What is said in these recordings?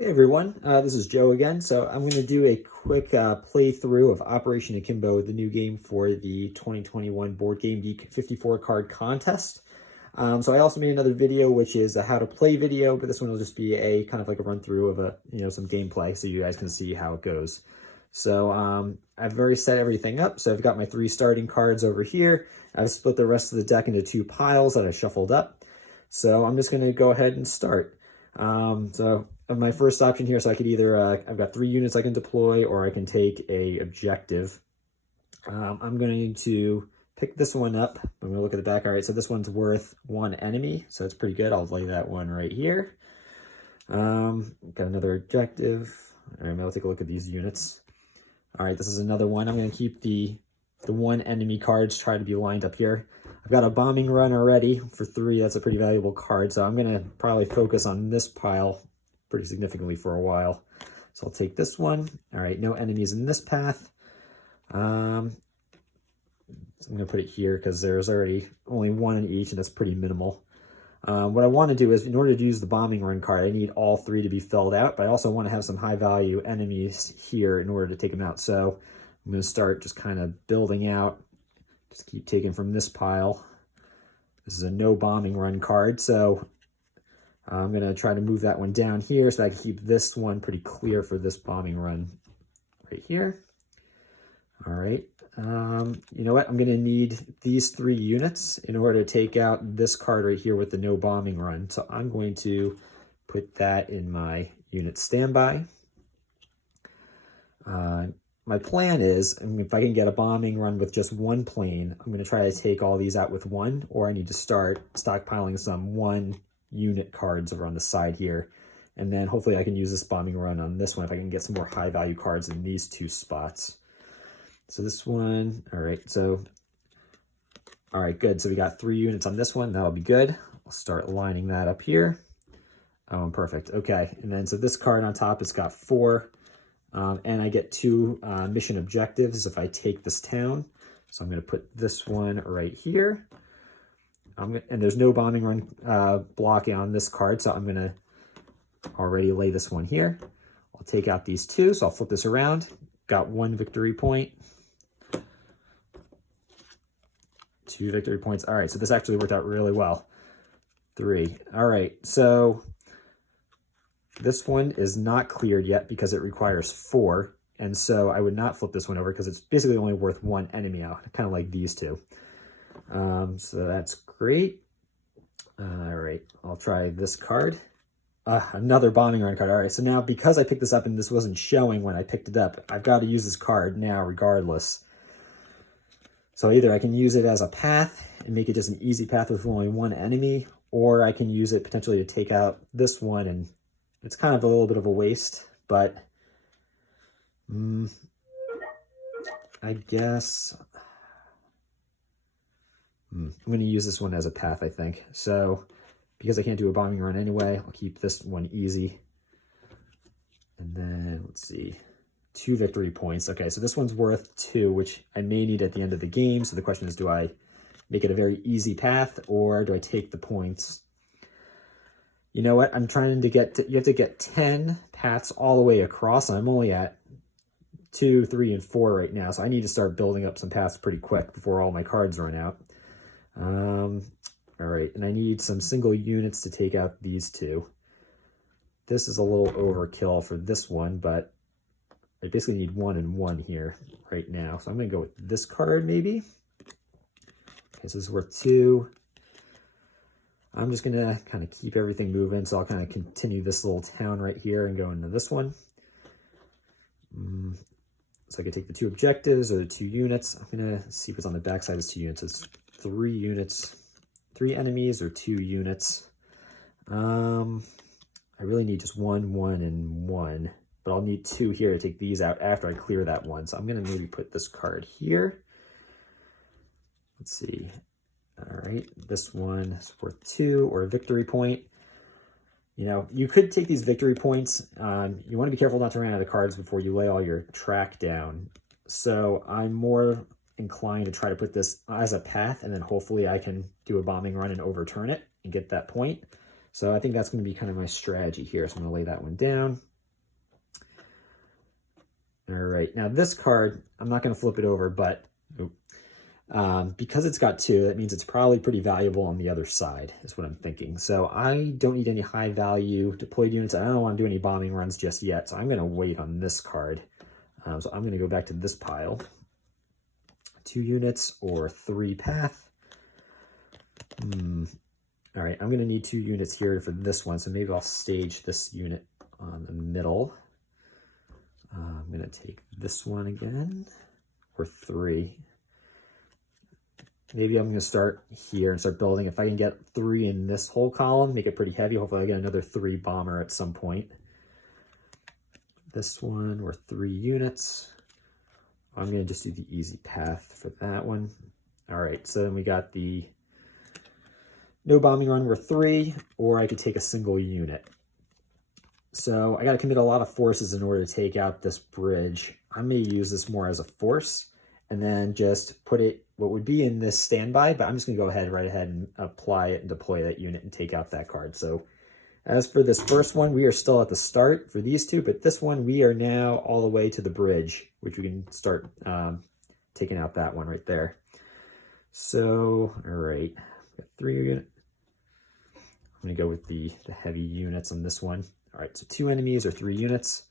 Hey everyone, this is Joe again. So I'm going to do a quick playthrough of Operation Akimbo, the new game for the 2021 Board Game Geek 54 card contest. So I also made another video, which is a how to play video, but this one will just be a kind of like a run through of some gameplay, so you guys can see how it goes. So I've already set everything up. So I've got my 3 starting cards over here. I've split the rest of the deck into 2 piles that I shuffled up. So I'm just going to go ahead and start. So my first option here, so I could either, I've got 3 units I can deploy, or I can take a objective. I'm going to pick this one up. I'm going to look at the back. All right, so this one's worth 1 enemy, so it's pretty good. I'll lay that one right here. Got another objective. All right, I'll take a look at these units. All right, this is another one. I'm going to keep the 1 enemy cards, try to be lined up here. I've got a bombing run already for 3. That's a pretty valuable card, so I'm going to probably focus on this pile pretty significantly for a while. So I'll take this one. All right, no enemies in this path. So I'm going to put it here because there's already only 1 in each, and that's pretty minimal. What I want to do is, in order to use the bombing run card, I need all 3 to be filled out, but I also want to have some high value enemies here in order to take them out. So I'm going to start just kind of building out. Just keep taking from this pile. This is a no bombing run card, so I'm going to try to move that one down here so I can keep this one pretty clear for this bombing run right here. All right. You know what? I'm going to need these 3 units in order to take out this card right here with the no bombing run. So I'm going to put that in my unit standby. My plan is, if I can get a bombing run with just 1 plane, I'm going to try to take all these out with 1, or I need to start stockpiling some 1 unit cards over on the side here. And then hopefully I can use this bombing run on this one if I can get some more high value cards in these 2 spots. So this one, all right, good. So we got 3 units on this one. That'll be good. I'll start lining that up here. Oh, perfect. Okay, and then so this card on top, it's got 4. And I get 2 mission objectives if I take this town. So I'm going to put this one right here. And there's no bombing run blocking on this card, so I'm going to already lay this one here. I'll take out these 2, so I'll flip this around. Got 1 victory point. 2 victory points. All right, so this actually worked out really well. 3. All right, so this one is not cleared yet because it requires 4. And so I would not flip this one over because it's basically only worth 1 enemy out, kind of like these 2. So that's great. All right, I'll try this card. Another bombing run card. All right, so now because I picked this up and this wasn't showing when I picked it up, I've got to use this card now regardless. So either I can use it as a path and make it just an easy path with only 1 enemy, or I can use it potentially to take out this one, and it's kind of a little bit of a waste, but I guess I'm going to use this one as a path, I think. So because I can't do a bombing run anyway, I'll keep this one easy. And then let's see, 2 victory points. Okay, so this one's worth 2, which I may need at the end of the game. So the question is, do I make it a very easy path, or do I take the points? You know what? I'm trying to get you have to get 10 paths all the way across, and I'm only at 2, 3, and 4 right now. So I need to start building up some paths pretty quick before all my cards run out. All right, and I need some single units to take out these 2. This is a little overkill for this one, but I basically need 1 and 1 here right now. So I'm going to go with this card maybe. Okay, so this is worth 2. I'm just going to kind of keep everything moving, so I'll kind of continue this little town right here and go into this one. So I can take the 2 objectives or the 2 units. I'm going to see what's on the back side of 2 units. It's 3 units, 3 enemies or 2 units. I really need just 1, 1, and 1, but I'll need 2 here to take these out after I clear that one. So I'm going to maybe put this card here. Let's see. All right, this one is worth 2 or a victory point. You know, you could take these victory points. You want to be careful not to run out of cards before you lay all your track down. So I'm more inclined to try to put this as a path, and then hopefully I can do a bombing run and overturn it and get that point. So I think that's going to be kind of my strategy here. So I'm going to lay that one down. All right, now this card, I'm not going to flip it over, but because it's got 2, that means it's probably pretty valuable on the other side, is what I'm thinking. So I don't need any high value deployed units. I don't want to do any bombing runs just yet, so I'm going to wait on this card. So I'm going to go back to this pile. 2 units or 3 path. All right, I'm going to need 2 units here for this one, so maybe I'll stage this unit on the middle. I'm going to take this one again, or 3. Maybe I'm going to start here and start building. If I can get 3 in this whole column, make it pretty heavy. Hopefully I get another 3 bomber at some point. This one, or 3 units. I'm going to just do the easy path for that one. All right, so then we got the no bombing run, we're 3, or I could take a single unit. So I got to commit a lot of forces in order to take out this bridge. I may use this more as a force and then just put it what would be in this standby, but I'm just going to go right ahead and apply it and deploy that unit and take out that card. So as for this first one, we are still at the start for these 2, but this one we are now all the way to the bridge, which we can start taking out that one right there. So, all right, got 3 units. I'm going to go with the heavy units on this one. All right, so 2 enemies or 3 units.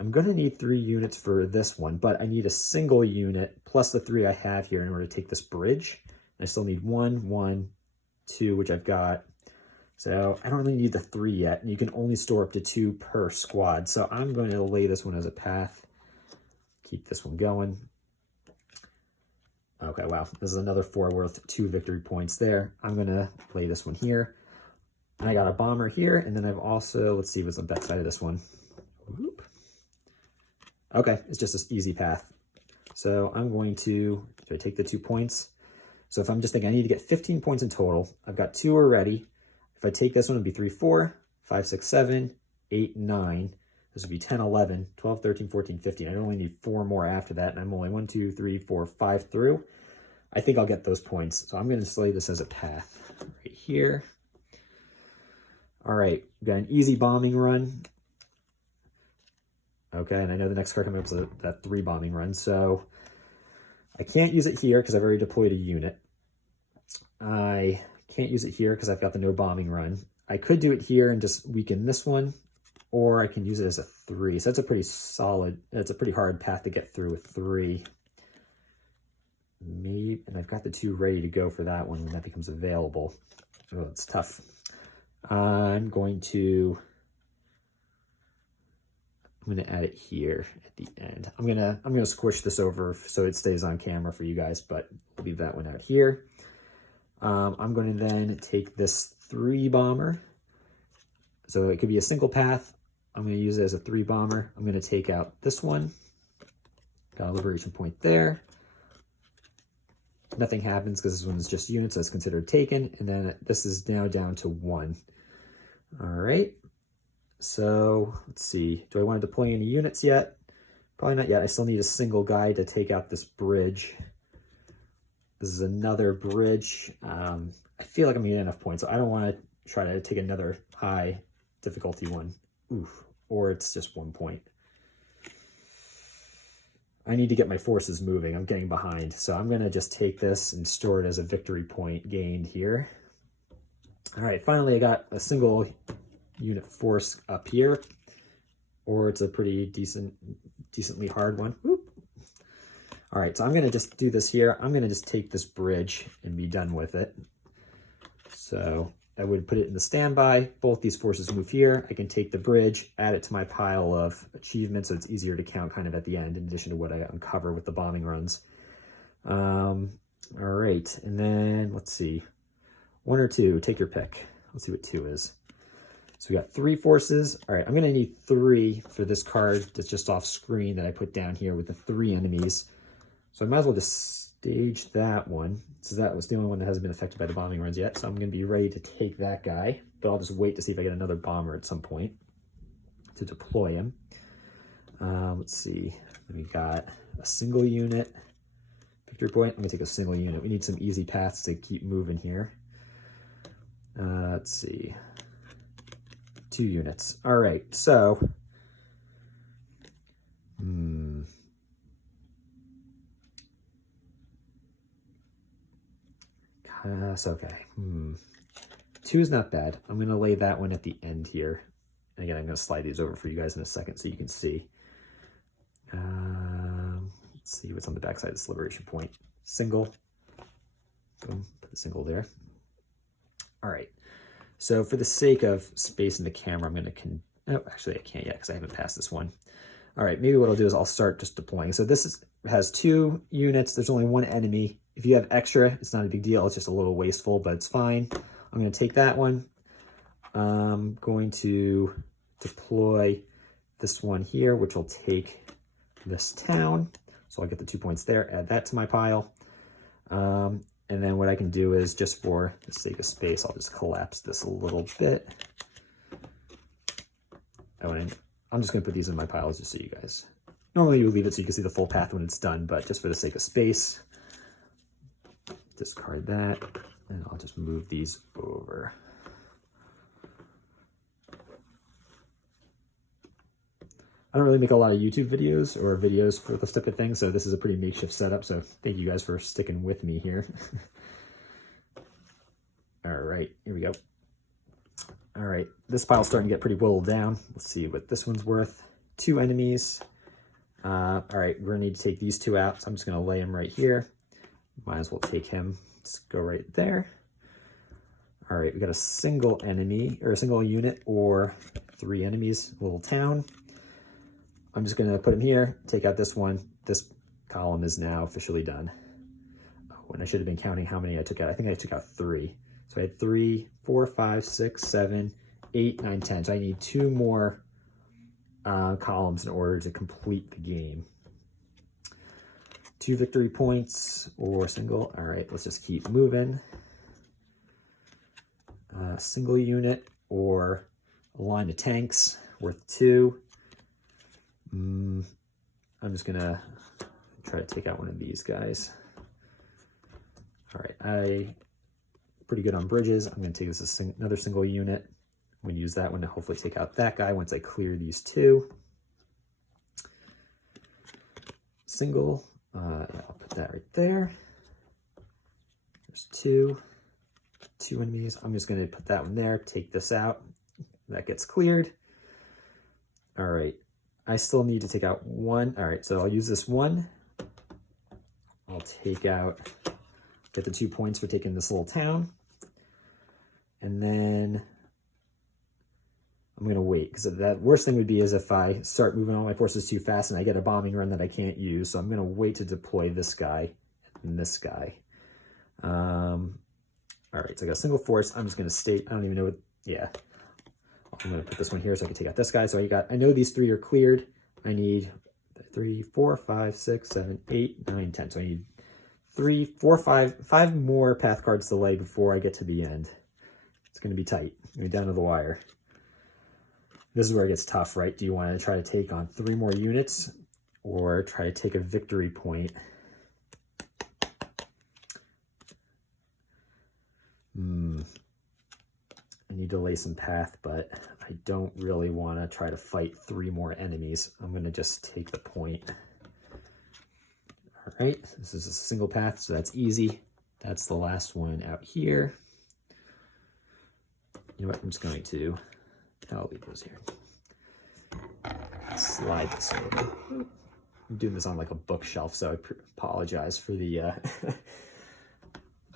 I'm going to need 3 units for this one, but I need a single unit plus the 3 I have here in order to take this bridge. And I still need 1, 1, 2, which I've got. So I don't really need the 3 yet, and you can only store up to 2 per squad. So I'm going to lay this one as a path. Keep this one going. Okay, wow, this is another 4 worth 2 victory points there. I'm going to lay this one here. And I got a bomber here, and then I've also, let's see what's on the back side of this one. Whoop. Okay, it's just this easy path. So I'm going to, do I take the 2 points? So if I'm just thinking I need to get 15 points in total, I've got 2 already. If I take this one, it would be 3, 4, 5, 6, 7, 8, 9. This would be 10, 11, 12, 13, 14, 15. I only need 4 more after that, and I'm only 1, 2, 3, 4, 5 through. I think I'll get those points. So I'm going to slay this as a path right here. All right, got an easy bombing run. Okay, and I know the next card coming up is that 3 bombing run, so I can't use it here because I've already deployed a unit. I can't use it here because I've got the no bombing run. I could do it here and just weaken this one, or I can use it as a 3. So that's a pretty solid, that's a pretty hard path to get through with 3. Maybe, and I've got the 2 ready to go for that one when that becomes available. Oh, it's tough. I'm going to add it here at the end. I'm gonna squish this over so it stays on camera for you guys, but I'll leave that one out here. I'm going to then take this 3 bomber. So it could be a single path. I'm going to use it as a 3 bomber. I'm going to take out this one. Got a liberation point there. Nothing happens because this one is just units, so it's considered taken. And then this is now down to 1. All right. So let's see. Do I want to deploy any units yet? Probably not yet. I still need a single guy to take out this bridge. This is another bridge. I feel like I'm getting enough points. So I don't want to try to take another high difficulty one. Oof. Or it's just 1 point. I need to get my forces moving. I'm getting behind. So I'm going to just take this and store it as a victory point gained here. All right, finally I got a single unit force up here, or it's a pretty decently hard one. Whoop. All right, so I'm going to just do this here. I'm going to just take this bridge and be done with it. So I would put it in the standby. Both these forces move here. I can take the bridge, add it to my pile of achievements so it's easier to count kind of at the end in addition to what I uncover with the bombing runs. All right, and then let's see. 1 or 2, take your pick. Let's see what 2 is. So we got 3 forces. All right, I'm gonna need 3 for this card that's just off screen that I put down here with the 3 enemies. So I might as well just stage that one. So that was the only one that hasn't been affected by the bombing runs yet. So I'm gonna be ready to take that guy, but I'll just wait to see if I get another bomber at some point to deploy him. Let's see, we got a single unit. Victory point, I'm gonna take a single unit. We need some easy paths to keep moving here. Let's see, 2 units. All right, so, That's okay. 2 is not bad. I'm going to lay that one at the end here. And again, I'm going to slide these over for you guys in a second so you can see. Let's see what's on the backside of this liberation point. Single. Boom, put the single there. All right. So for the sake of space in the camera, I'm going to, oh, actually I can't yet because I haven't passed this one. All right, maybe what I'll do is I'll start just deploying. So this has 2 units. There's only 1 enemy. If you have extra, it's not a big deal. It's just a little wasteful, but it's fine. I'm going to take that one. I'm going to deploy this one here, which will take this town. So I'll get the 2 points there, add that to my pile. And then what I can do is, just for the sake of space, I'll just collapse this a little bit. I'm just going to put these in my piles just so you guys. Normally you would leave it so you can see the full path when it's done, but just for the sake of space, discard that, and I'll just move these over. I don't really make a lot of YouTube videos or videos for this type of thing, so this is a pretty makeshift setup, so thank you guys for sticking with me here. All right, here we go. All right, this pile's starting to get pretty whittled down. Let's see what this one's worth. 2 enemies. All right, we're gonna need to take these 2 out, so I'm just gonna lay him right here. Might as well take him. Let's go right there. All right, we got a single enemy, or a single unit, or 3 enemies, little town. I'm just gonna put him here, take out this one. This column is now officially done. Oh, and I should have been counting how many I took out. I think I took out 3. So I had 3, 4, 5, 6, 7, 8, 9, 10. So I need 2 more columns in order to complete the game. 2 victory points or single. All right, let's just keep moving. Single unit or a line of tanks worth 2. I'm just gonna try to take out one of these guys. All right, pretty good on bridges. I'm gonna take this as another single unit. I'm gonna use that one to hopefully take out that guy once I clear these 2. Single, yeah, I'll put that right there. There's 2 enemies. I'm just gonna put that one there, take this out. That gets cleared. All right, I still need to take out 1. All right, so I'll use this 1. I'll take out, get the 2 points for taking this little town. And then I'm going to wait, because that worst thing would be is if I start moving all my forces too fast and I get a bombing run that I can't use. So I'm going to wait to deploy this guy and this guy. All right, so I got a single force. I'm just going to state, I don't even know what, yeah. I'm going to put this one here so I can take out this guy. So I know these 3 are cleared. I need 3, 4, 5, 6, 7, 8, 9, 10. So I need 3, 4, 5 more path cards to lay before I get to the end. It's going to be tight. Going down to the wire. This is where it gets tough, right? Do you want to try to take on 3 more units or try to take a victory point? I need to lay some path, but I don't really want to try to fight 3 more enemies. I'm going to just take the point. All right, this is a single path, so that's easy. That's the last one out here. You know what, I'm just going to, I'll leave those here. Slide this over. I'm doing this on like a bookshelf, so I apologize for the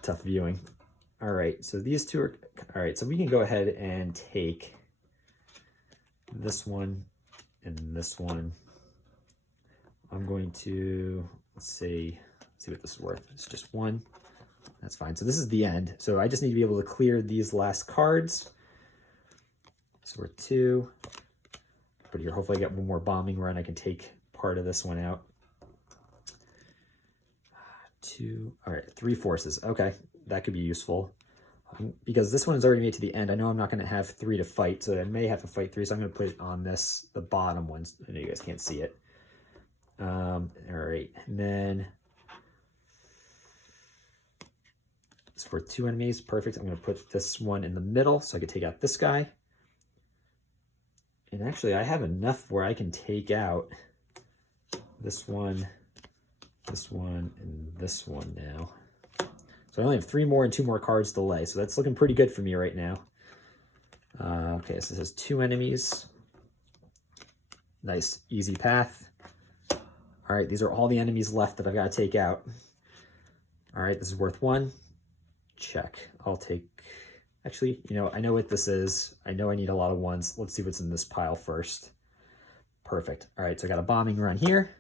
tough viewing. All right, so these 2 are, all right, so we can go ahead and take this one and this one. I'm going to, let's see what this is worth. It's just 1. That's fine. So this is the end. So I just need to be able to clear these last cards. So we're 2. But here, hopefully I get 1 more bombing run. I can take part of this one out. 2. All right, 3 forces. Okay, that could be useful. Because this one is already made to the end. I know I'm not going to have 3 to fight, so I may have to fight 3. So I'm going to put it on this, the bottom ones. I know you guys can't see it. All right, and then it's for 2 enemies. Perfect. I'm going to put this one in the middle so I can take out this guy. And actually, I have enough where I can take out this one, and this one now. So I only have 3 more and 2 more cards to lay. So that's looking pretty good for me right now. Okay, so this has 2 enemies. Nice, easy path. All right, these are all the enemies left that I've got to take out. All right, this is worth 1. Check. I'll take... Actually, you know, I know what this is. I know I need a lot of 1s. Let's see what's in this pile first. Perfect. All right, so I got a bombing run here.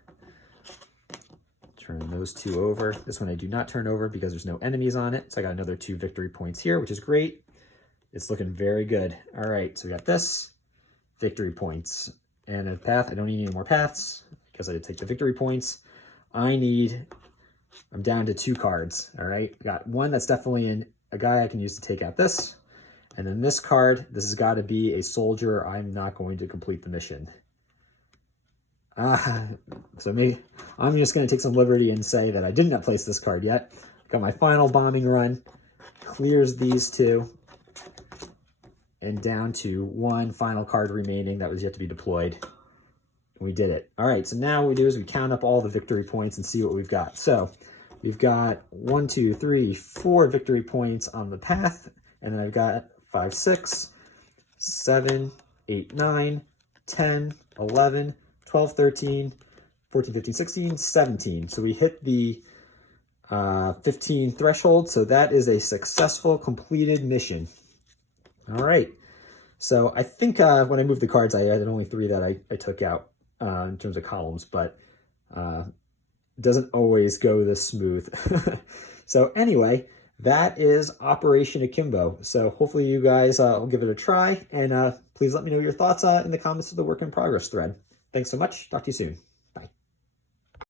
Turn those 2 over. This one I do not turn over because there's no enemies on it. So I got another 2 victory points here, which is great. It's looking very good. All right, so we got this. Victory points. And a path. I don't need any more paths because I did take the victory points. I'm down to 2 cards. All right, I got 1 that's definitely in a guy I can use to take out this. And then this card, this has got to be a soldier. I'm not going to complete the mission. So maybe I'm just going to take some liberty and say that I did not place this card yet. Got my final bombing run. Clears these 2. And down to 1 final card remaining that was yet to be deployed. We did it. All right, so now what we do is we count up all the victory points and see what we've got. So we've got 1, 2, 3, 4 victory points on the path. And then I've got 5, 6, 7, 8, 9, 10, 11, 12, 13, 14, 15, 16, 17. So we hit the 15 threshold. So that is a successful completed mission. All right. So I think when I moved the cards, I had only 3 that I took out in terms of columns, but it doesn't always go this smooth. So anyway, that is Operation Akimbo. So hopefully you guys will give it a try, and please let me know your thoughts in the comments of the work in progress thread. Thanks so much. Talk to you soon.